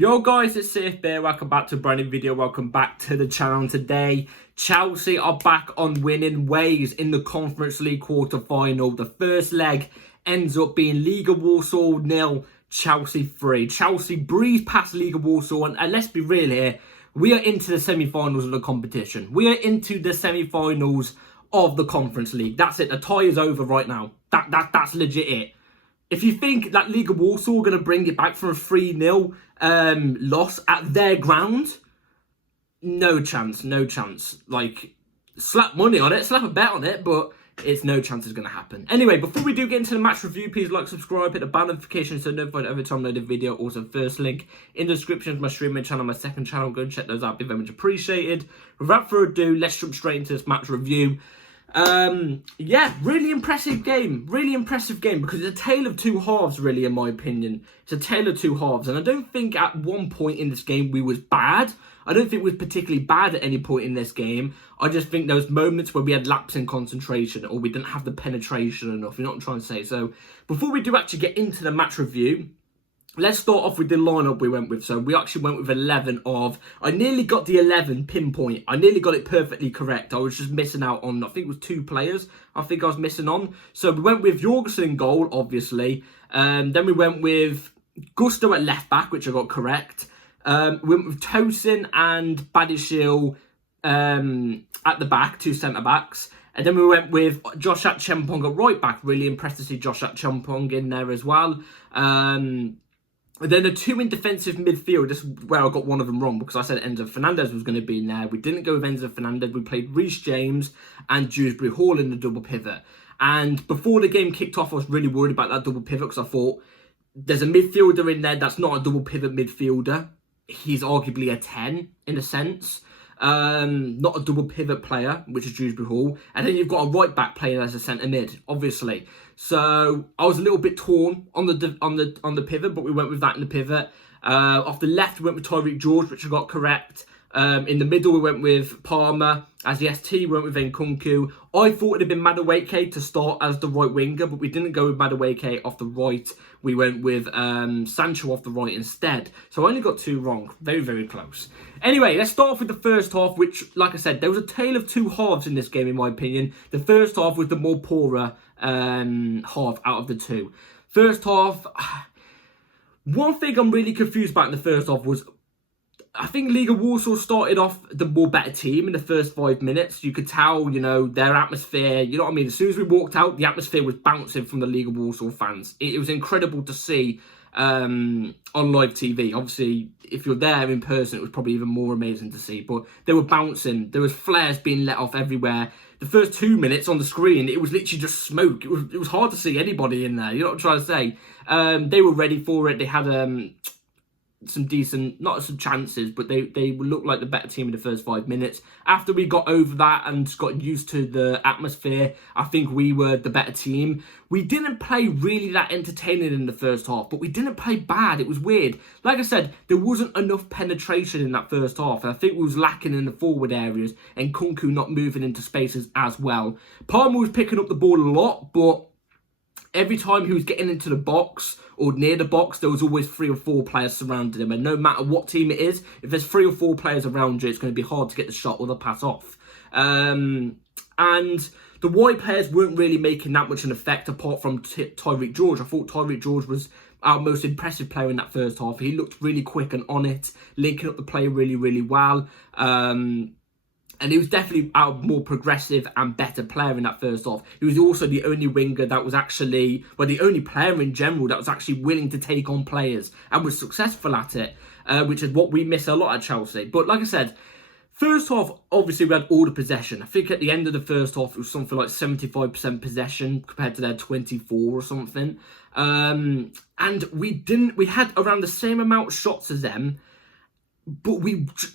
Yo guys, it's Safe Bear. Welcome back to a brand new video. Welcome back to the channel. Today, Chelsea are back on winning ways in the Conference League quarter-final. The first leg ends up being Legia Warsaw 0, Chelsea 3. Chelsea breezed past Legia Warsaw, and let's be real here, we are into the semi-finals of the competition. We are into the semi-finals of the Conference League. That's it. The tie is over right now. That's legit it. If you think that Legia Warsaw are going to bring it back from a 3-0 loss at their ground, no chance, no chance. Like, slap money on it, slap a bet on it, but it's no chance it's going to happen. Anyway, before we do get into the match review, please like, subscribe, hit the bell notification so notified every time I load a video. Also, first link in the description of my streaming channel, my second channel. Go and check those out, be very much appreciated. Without further ado, let's jump straight into this match review. Yeah, really impressive game because it's a tale of two halves, really, in my opinion. It's a tale of two halves, and I don't think at one point in this game we was bad. I don't think we was particularly bad at any point in this game. I just think there was moments where we had lapse in concentration or we didn't have the penetration enough. You know what I'm trying to say? So before we do actually get into the match review, let's start off with the lineup we went with. So we actually went with 11 of... I nearly got the 11 pinpoint. I nearly got it perfectly correct. I was just missing out on, I think it was 2 players I think I was missing on. So we went with Jorgensen in goal, obviously. Then we went with Gusto at left back, which I got correct. We went with Tosin and Badishil at the back, 2 centre-backs. And then we went with Josh Atchampong at right back. Really impressed to see Josh Atchampong in there as well. And then the 2 in defensive midfield, this is where I got one of them wrong because I said Enzo Fernandez was going to be in there. We didn't go with Enzo Fernandez. We played Reece James and Dewsbury Hall in the double pivot. And before the game kicked off, I was really worried about that double pivot because I thought there's a midfielder in there that's not a double pivot midfielder. He's arguably a 10 in a sense. Not a double pivot player, which is Dewsbury Hall. And then you've got a right back playing as a centre mid, obviously. So I was a little bit torn on the pivot, but we went with that in the pivot. Off the left, we went with Tyreek George, which I got correct. In the middle, we went with Palmer. As the ST, we went with Nkunku. I thought it'd have been Madueke to start as the right winger, but we didn't go with Madueke off the right. We went with Sancho off the right instead. So I only got 2 wrong. Very, very close. Anyway, let's start off with the first half, which, like I said, there was a tale of 2 halves in this game, in my opinion. The first half was the more poorer half out of the 2. First half, one thing I'm really confused about in the first half was, I think Legia Warsaw started off the more better team in the first 5 minutes. You could tell, you know, their atmosphere, you know what I mean? As soon as we walked out, the atmosphere was bouncing from the Legia Warsaw fans. It was incredible to see on live TV. Obviously, if you're there in person, it was probably even more amazing to see. But they were bouncing. There was flares being let off everywhere. The first 2 minutes on the screen, it was literally just smoke. It was hard to see anybody in there. You know what I'm trying to say? They were ready for it. They had some decent, not some chances, but they looked like the better team in the first 5 minutes. After we got over that and got used to the atmosphere, I think we were the better team. We didn't play really that entertaining in the first half, but we didn't play bad. It was weird. Like I said, there wasn't enough penetration in that first half. I think we was lacking in the forward areas and Nkunku not moving into spaces as well. Palmer was picking up the ball a lot, but every time he was getting into the box or near the box, there was always 3 or 4 players surrounding him. And no matter what team it is, if there's 3 or 4 players around you, it's going to be hard to get the shot or the pass off. And the wide players weren't really making that much an effect apart from Tyreek George. I thought Tyreek George was our most impressive player in that first half. He looked really quick and on it, linking up the play really, really well. And he was definitely our more progressive and better player in that first half. He was also the only winger that was actually, well, the only player in general that was actually willing to take on players and was successful at it, which is what we miss a lot at Chelsea. But like I said, first half, obviously we had all the possession. I think at the end of the first half, it was something like 75% possession compared to their 24 or something. And we had around the same amount of shots as them, but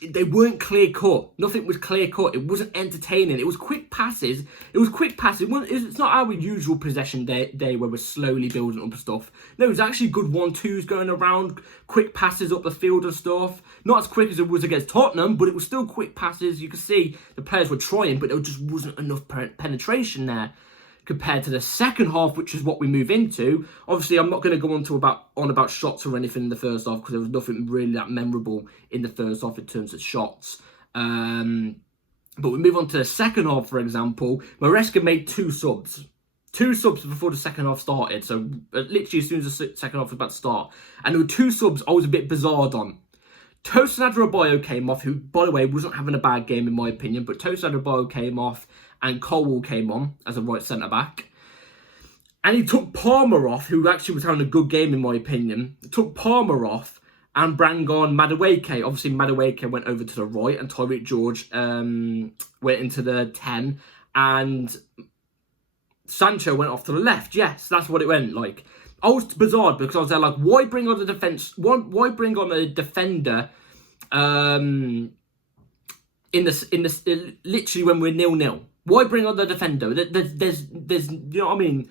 they weren't clear cut. Nothing was clear cut. It wasn't entertaining. It was quick passes. It's not our usual possession day where we're slowly building up stuff. No, it was actually good 1-2s going around, quick passes up the field and stuff. Not as quick as it was against Tottenham, but it was still quick passes. You could see the players were trying, but there just wasn't enough penetration there. compared to the second half, which is what we move into. Obviously, I'm not going to go on about shots or anything in the first half because there was nothing really that memorable in the first half in terms of shots. But we move on to the second half, for example. Madueke made two subs. Two subs before the second half started. So literally as soon as the second half was about to start. And there were two subs I was a bit bizarred on. Tosin Adarabioyo came off, who, by the way, wasn't having a bad game in my opinion. But Tosin Adarabioyo came off and Colwell came on as a right centre-back. And he took Palmer off, who actually was having a good game in my opinion. He took Palmer off and brought on Madueke. Obviously, Madueke went over to the right and Tyreek George went into the 10. And Sancho went off to the left. Yes, that's what it went like. I was bizarre because I was there like, why bring on the defence? Why bring on a defender in this literally when we're 0-0? Why bring on the defender? There's you know what I mean?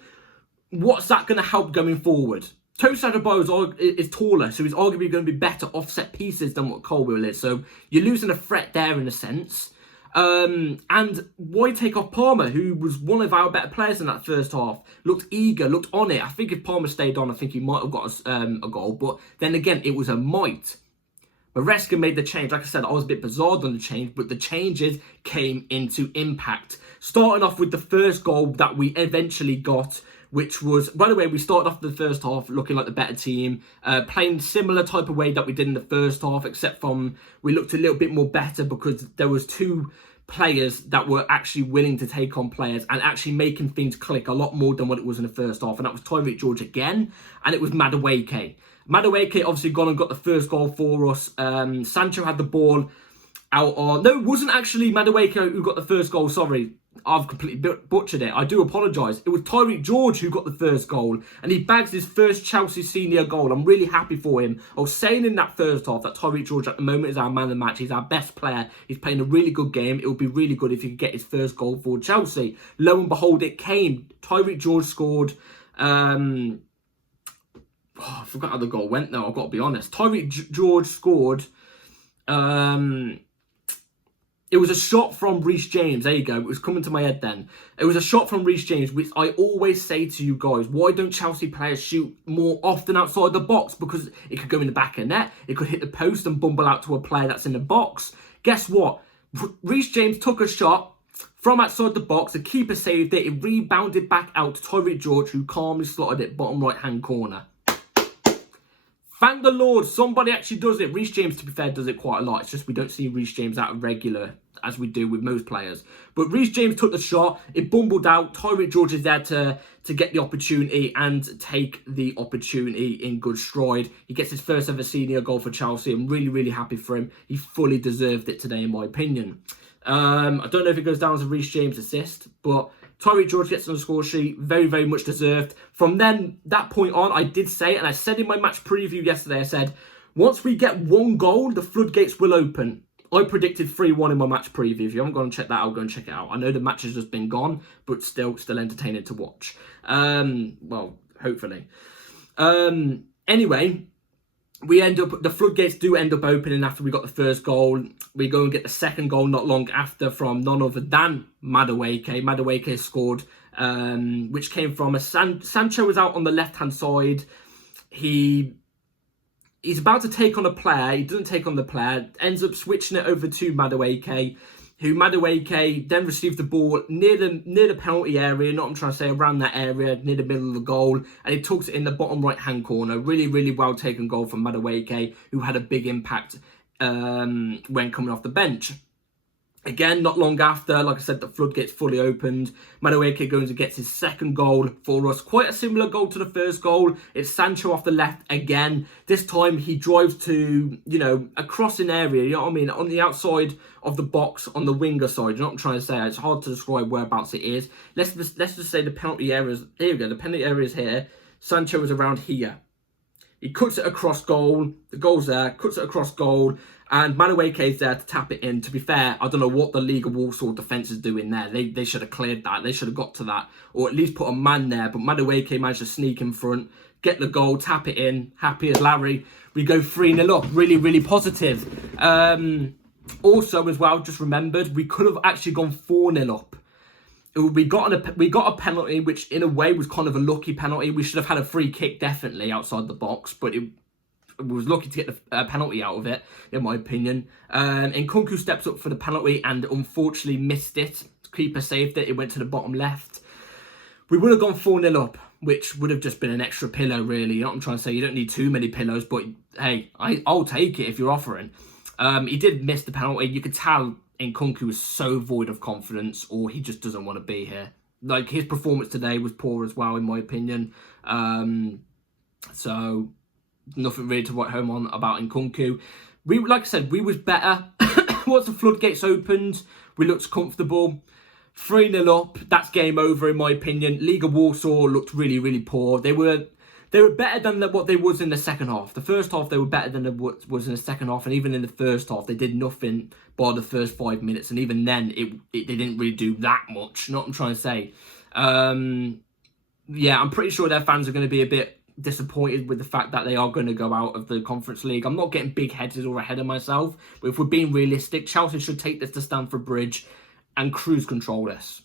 What's that going to help going forward? Tosin Adarabioyo is taller, so he's arguably going to be better offset pieces than what Colwell is. So you're losing a threat there in a sense. And why take off Palmer, who was one of our better players in that first half? Looked eager, looked on it. I think if Palmer stayed on, I think he might have got a goal. But then again, it was a might. Madueke made the change. Like I said, I was a bit bizarre on the change, but the changes came into impact. Starting off with the first goal that we eventually got, which was, by the way, we started off the first half looking like the better team, playing similar type of way that we did in the first half, except from we looked a little bit more better because there was two players that were actually willing to take on players and actually making things click a lot more than what it was in the first half. And that was Tyreek George again, and it was Madueke. Madueke obviously gone and got the first goal for us. Sancho had the ball out on... No, it wasn't actually Madueke who got the first goal, sorry. I've completely butchered it. I do apologise. It was Tyreek George who got the first goal, and he bags his first Chelsea senior goal. I'm really happy for him. I was saying in that first half that Tyreek George at the moment is our man of the match. He's our best player. He's playing a really good game. It would be really good if he could get his first goal for Chelsea. Lo and behold, it came. Tyreek George scored. I forgot how the goal went though, I've got to be honest. Tyreek George scored. It was a shot from Reece James. There you go. It was coming to my head then. It was a shot from Reece James, which I always say to you guys, why don't Chelsea players shoot more often outside the box? Because it could go in the back of the net. It could hit the post and bumble out to a player that's in the box. Guess what? Reece James took a shot from outside the box. The keeper saved it. It rebounded back out to Tyreek George, who calmly slotted it bottom right-hand corner. Thank the Lord, somebody actually does it. Reece James, to be fair, does it quite a lot. It's just we don't see Reece James out regular as we do with most players. But Reece James took the shot. It bumbled out. Tyreek George is there to get the opportunity and take the opportunity in good stride. He gets his first ever senior goal for Chelsea. I'm really, really happy for him. He fully deserved it today, in my opinion. I don't know if it goes down as a Reece James assist, but Tyreek George gets on the score sheet. Very, very much deserved. From then, that point on, I did say, and I said in my match preview yesterday, I said, once we get one goal, the floodgates will open. I predicted 3-1 in my match preview. If you haven't gone and checked that out, go and check it out. I know the match has just been gone, but still entertaining to watch. Well, hopefully. Anyway, the floodgates do end up opening after we got the first goal. We go and get the second goal not long after from none other than Madueke. Madueke scored, which came from Sancho was out on the left-hand side. He's about to take on a player. He doesn't take on the player. Ends up switching it over to Madueke, who Madueke then received the ball near the penalty area. Not what I'm trying to say, around that area, near the middle of the goal. And he tucks it in the bottom right-hand corner. Really, really well taken goal from Madueke, who had a big impact when coming off the bench. Again, not long after, like I said, the floodgates fully opened. Madueke goes and gets his second goal for us. Quite a similar goal to the first goal. It's Sancho off the left again. This time he drives to, a crossing area, you know what I mean? On the outside of the box, on the winger side. You know what I'm trying to say? It's hard to describe whereabouts it is. Let's just say the penalty area is, here we go, the penalty area is here. Sancho is around here. He cuts it across goal. The goal's there. Cuts it across goal. And Madueke is there to tap it in. To be fair, I don't know what the Legia Warsaw defence is doing there. They should have cleared that. They should have got to that. Or at least put a man there. But Madueke managed to sneak in front. Get the goal. Tap it in. Happy as Larry. We go 3-0 up. Really, really positive. Also, as well, just remembered, we could have actually gone 4-0 up. we got a penalty, which in a way was kind of a lucky penalty. We should have had a free kick definitely outside the box, but it was lucky to get the penalty out of it, in my opinion. And Nkunku steps up for the penalty and unfortunately missed it. Keeper saved it. It went to the bottom left. We would have gone 4-0 up, which would have just been an extra pillow, really. You know what I'm trying to say? You don't need too many pillows, but hey, I'll take it if you're offering. He did miss the penalty. You could tell Nkunku was so void of confidence, or he just doesn't want to be here. Like, his performance today was poor as well, in my opinion. So nothing really to write home on about Nkunku. Like I said, we was better. Once the floodgates opened, we looked comfortable. 3-0 up, that's game over in my opinion. Legia Warsaw looked really, really poor. They were better than what they was in the second half. The first half, they were better than what was in the second half. And even in the first half, they did nothing by the first 5 minutes. And even then, they didn't really do that much. You know what I'm trying to say? Yeah, I'm pretty sure their fans are going to be a bit disappointed with the fact that they are going to go out of the Conference League. I'm not getting big-headed or ahead of myself. But if we're being realistic, Chelsea should take this to Stamford Bridge and cruise control this.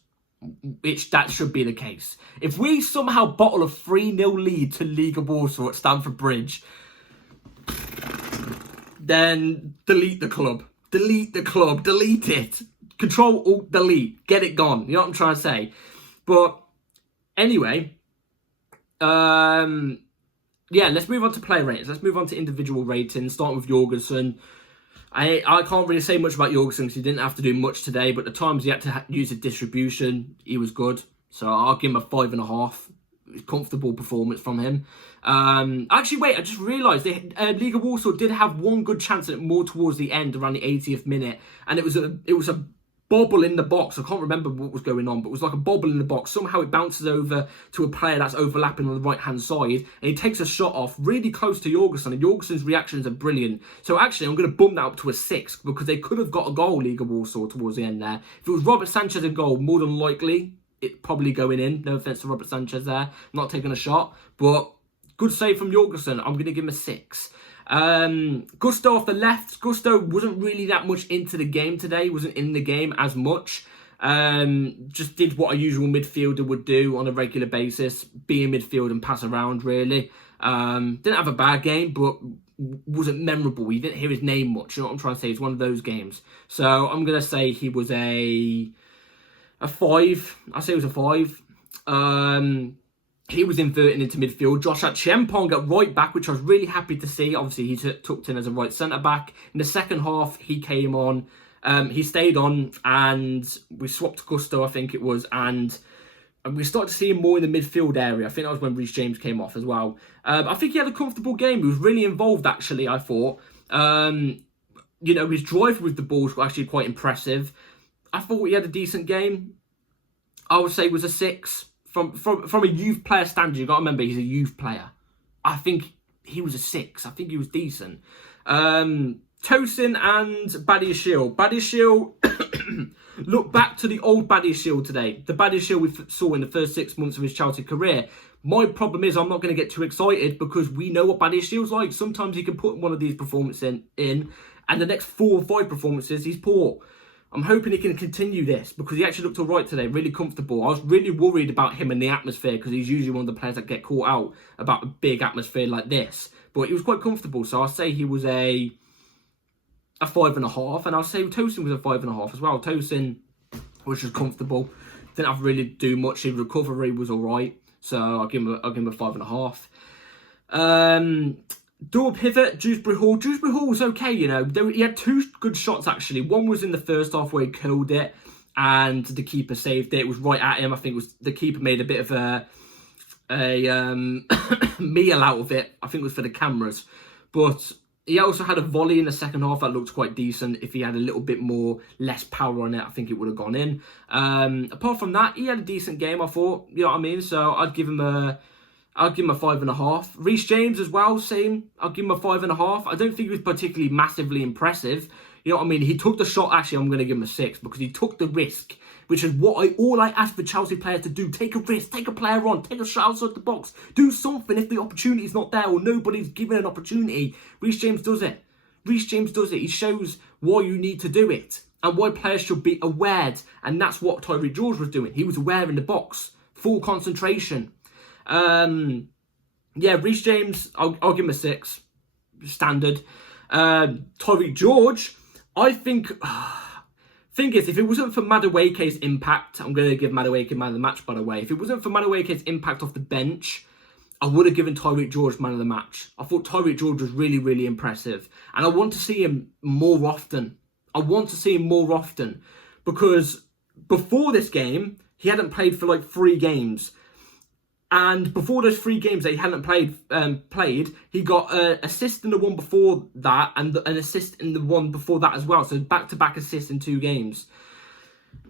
Which that should be the case. If we somehow bottle a 3-0 lead to Legia Warsaw at Stamford Bridge, then delete the club. Delete the club. Delete it. Control, Alt, delete. Get it gone. You know what I'm trying to say? But anyway, yeah, let's move on to player ratings. Let's move on to individual ratings, starting with Jorgensen. I can't really say much about Jorgensen because he didn't have to do much today, but the times he had to use a distribution, he was good. So I'll give him a 5.5. Comfortable performance from him. Actually, wait, I just realised Legia Warsaw did have one good chance at more towards the end, around the 80th minute, and it was a bobble in the box. I can't remember what was going on, but it was like a bobble in the box. Somehow it bounces over to a player that's overlapping on the right-hand side, and he takes a shot off really close to Jorgensen, and Jorgensen's reactions are brilliant. So actually, I'm going to bump that up to a 6, because they could have got a goal, Legia Warsaw, towards the end there. If it was Robert Sanchez in goal, more than likely, it probably going in. No offence to Robert Sanchez there. Not taking a shot, but good save from Jorgensen. I'm going to give him a 6. Gusto off the left. Gusto wasn't really that much into the game today. Wasn't in the game as much. Just did what a usual midfielder would do on a regular basis. Be in midfield and pass around, really. Didn't have a bad game, but wasn't memorable. You didn't hear his name much. You know what I'm trying to say? It's one of those games. So I'm going to say he was a 5. I say it was a 5. He was inverting into midfield. Josh Achempong at right back, which I was really happy to see. Obviously, he tucked in as a right centre-back. In the second half, he came on. He stayed on, and we swapped Gusto, I think it was, and we started to see him more in the midfield area. I think that was when Reece James came off as well. I think he had a comfortable game. He was really involved, actually, I thought. You know, his drive with the ball was actually quite impressive. I thought he had a decent game. I would say it was a 6. From a youth player standard, you've got to remember he's a youth player. I think he was a 6. I think he was decent. Tosin and Badiashile. Badiashile, look back to the old Badiashile today. The Badiashile we saw in the first 6 months of his Chelsea career. My problem is I'm not going to get too excited because we know what Badiashile's like. Sometimes he can put one of these performances in and the next 4 or 5 performances, he's poor. I'm hoping he can continue this because he actually looked all right today, really comfortable. I was really worried about him and the atmosphere because he's usually one of the players that get caught out about a big atmosphere like this. But he was quite comfortable, so I'll say he was a 5.5, and I'll say Tosin was a 5.5 as well. Tosin was just comfortable. Didn't have to really do much. His recovery was all right, so I'll give him a 5.5. Dual pivot, Dewsbury Hall. Dewsbury Hall was okay, you know. He had 2 good shots, actually. One was in the first half where he curled it and the keeper saved it. It was right at him. I think it was the keeper made a bit of a meal out of it. I think it was for the cameras. But he also had a volley in the second half that looked quite decent. If he had a little bit less power on it, I think it would have gone in. Apart from that, he had a decent game, I thought. You know what I mean? So I'd give him a 5.5. Reece James as well, same. I'll give him a 5.5. I don't think he was particularly massively impressive. You know what I mean? He took the shot. Actually, I'm going to give him a 6 because he took the risk, which is all I ask for Chelsea players to do. Take a risk, take a player on, take a shot outside the box. Do something if the opportunity is not there or nobody's given an opportunity. Reece James does it. Reece James does it. He shows why you need to do it. and why players should be aware. And that's what Tyreek George was doing. He was aware in the box, full concentration. Yeah, Reece James, I'll give him a 6, standard. Tyreek George, I think. Thing is, if it wasn't for Madueke's impact, I'm going to give Madueke man of the match, by the way. If it wasn't for Madueke's impact off the bench, I would have given Tyreek George man of the match. I thought Tyreek George was really, really impressive. And I want to see him more often. Because before this game, he hadn't played for like 3 games. And before those 3 games that he hadn't played, he got an assist in the one before that and an assist in the one before that as well. So back-to-back assists in 2 games.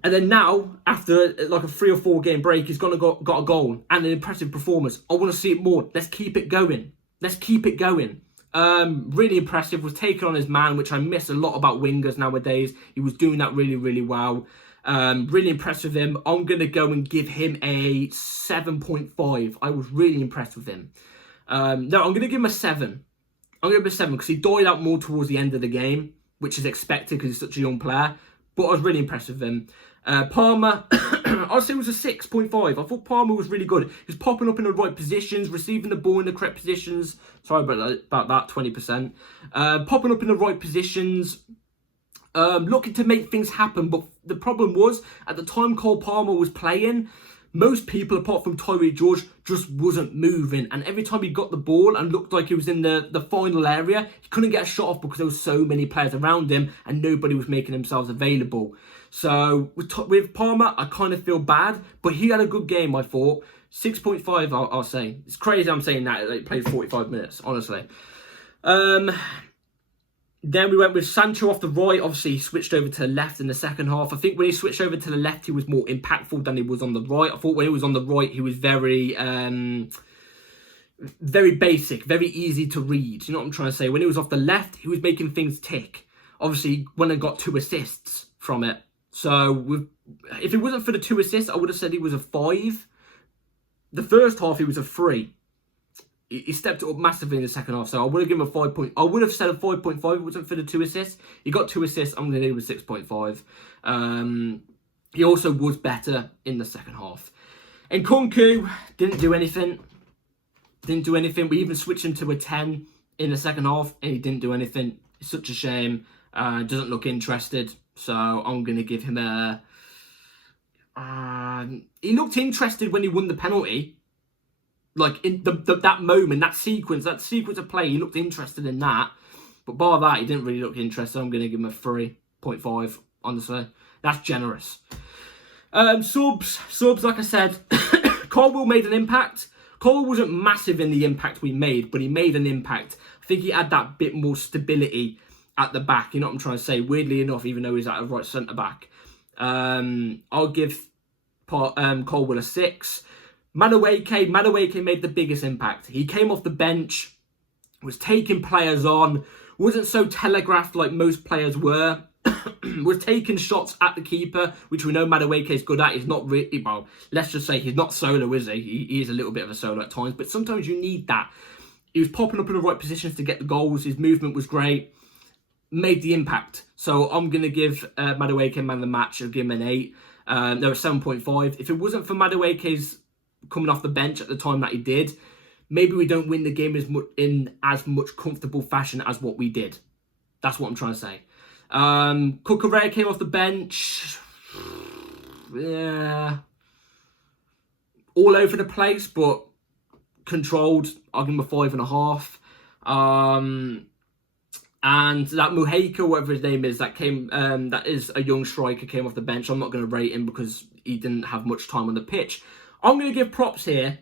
And then now, after like a 3 or 4 game break, he's got a goal and an impressive performance. I want to see it more. Let's keep it going. Really impressive. Was taking on his man, which I miss a lot about wingers nowadays. He was doing that really, really well. Really impressed with him. I'm going to go and give him a 7.5. I was really impressed with him. No, I'm going to give him a 7. I'm going to give him a 7 because he died out more towards the end of the game, which is expected because he's such a young player. But I was really impressed with him. Palmer, I'd say it was a 6.5. I thought Palmer was really good. He was popping up in the right positions, receiving the ball in the correct positions. Sorry about that 20%. Popping up in the right positions. Looking to make things happen, but the problem was, at the time Cole Palmer was playing, most people, apart from Tyreek George, just wasn't moving. And every time he got the ball and looked like he was in the final area, he couldn't get a shot off because there was so many players around him and nobody was making themselves available. So with Palmer, I kind of feel bad, but he had a good game, I thought. 6.5, I'll say. It's crazy I'm saying that. He plays 45 minutes, honestly. Then we went with Sancho off the right. Obviously, he switched over to the left in the second half. I think when he switched over to the left, he was more impactful than he was on the right. I thought when he was on the right, he was very basic, very easy to read. You know what I'm trying to say? When he was off the left, he was making things tick. Obviously, when I got 2 assists from it. So, if it wasn't for the 2 assists, I would have said he was a 5. The first half, he was a 3. He stepped it up massively in the second half, so I would have given him a 5 point. I would have said a 5.5 if it wasn't for the 2 assists. He got 2 assists. I'm going to give him a 6.5. He also was better in the second half. And Kunku didn't do anything. We even switched him to a 10 in the second half, and he didn't do anything. It's such a shame. Doesn't look interested, so I'm going to give him a. He looked interested when he won the penalty. Like, in that moment, that sequence of play, he looked interested in that. But bar that, he didn't really look interested. I'm going to give him a 3.5, honestly. That's generous. Subs, like I said, Colwell made an impact. Colwell wasn't massive in the impact we made, but he made an impact. I think he had that bit more stability at the back. You know what I'm trying to say? Weirdly enough, even though he's at a right centre-back. I'll give Colwell a 6. Madueke made the biggest impact. He came off the bench, was taking players on, wasn't so telegraphed like most players were, was taking shots at the keeper, which we know Madueke is good at. He's not really, well, let's just say he's not solo, is he? He is a little bit of a solo at times, but sometimes you need that. He was popping up in the right positions to get the goals. His movement was great. Made the impact. So I'm going to give Madueke man of the match. I'll give him an 8. No, 7.5. If it wasn't for Madueke's coming off the bench at the time that he did, maybe we don't win the game in as much comfortable fashion as what we did. That's what I'm trying to say. Cucurella came off the bench. Yeah. All over the place, but controlled. I'll give him a 5.5. And that Muheka, whatever his name is, that is a young striker, came off the bench. I'm not going to rate him because he didn't have much time on the pitch. I'm going to give props here.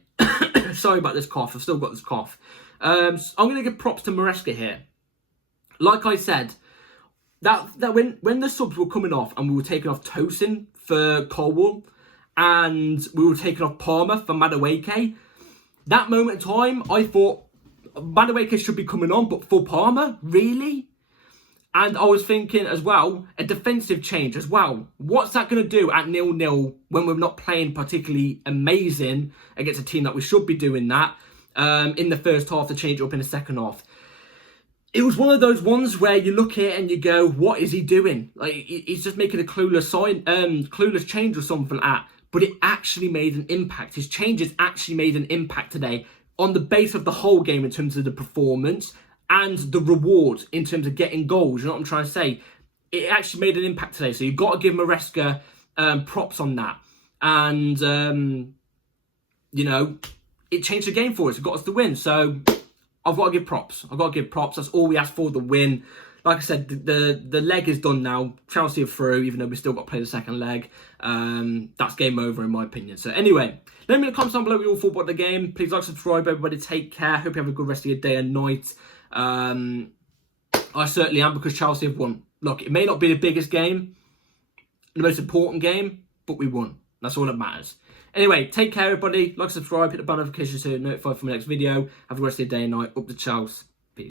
Sorry about this cough. I've still got this cough. I'm going to give props to Maresca here. Like I said, that when the subs were coming off and we were taking off Tosin for Colwell and we were taking off Palmer for Madueke, that moment in time, I thought Madueke should be coming on, but for Palmer, really? And I was thinking as well, a defensive change as well. What's that going to do at 0-0 when we're not playing particularly amazing against a team that we should be doing that in the first half to change it up in the second half? it was one of those ones where you look at it and you go, what is he doing? Like, he's just making a clueless change or something like that. But it actually made an impact. His changes actually made an impact today on the base of the whole game in terms of the performance and the reward in terms of getting goals. You know what I'm trying to say? It actually made an impact today. So you've got to give Maresca props on that. And, you know, it changed the game for us. It got us the win. So I've got to give props. I've got to give props. That's all we asked for, the win. Like I said, the leg is done now. Chelsea are through, even though we still got to play the second leg. That's game over, in my opinion. So anyway, let me know in the comments down below what you all thought about the game. Please like, subscribe, everybody. Take care. Hope you have a good rest of your day and night. I certainly am, because Chelsea have won. Look, it may not be the biggest game, the most important game, but we won. That's all that matters. Anyway, take care, everybody. Like, subscribe, hit the bell notification so you're notified for my next video. Have a good rest of your day and night. Up the Chelsea.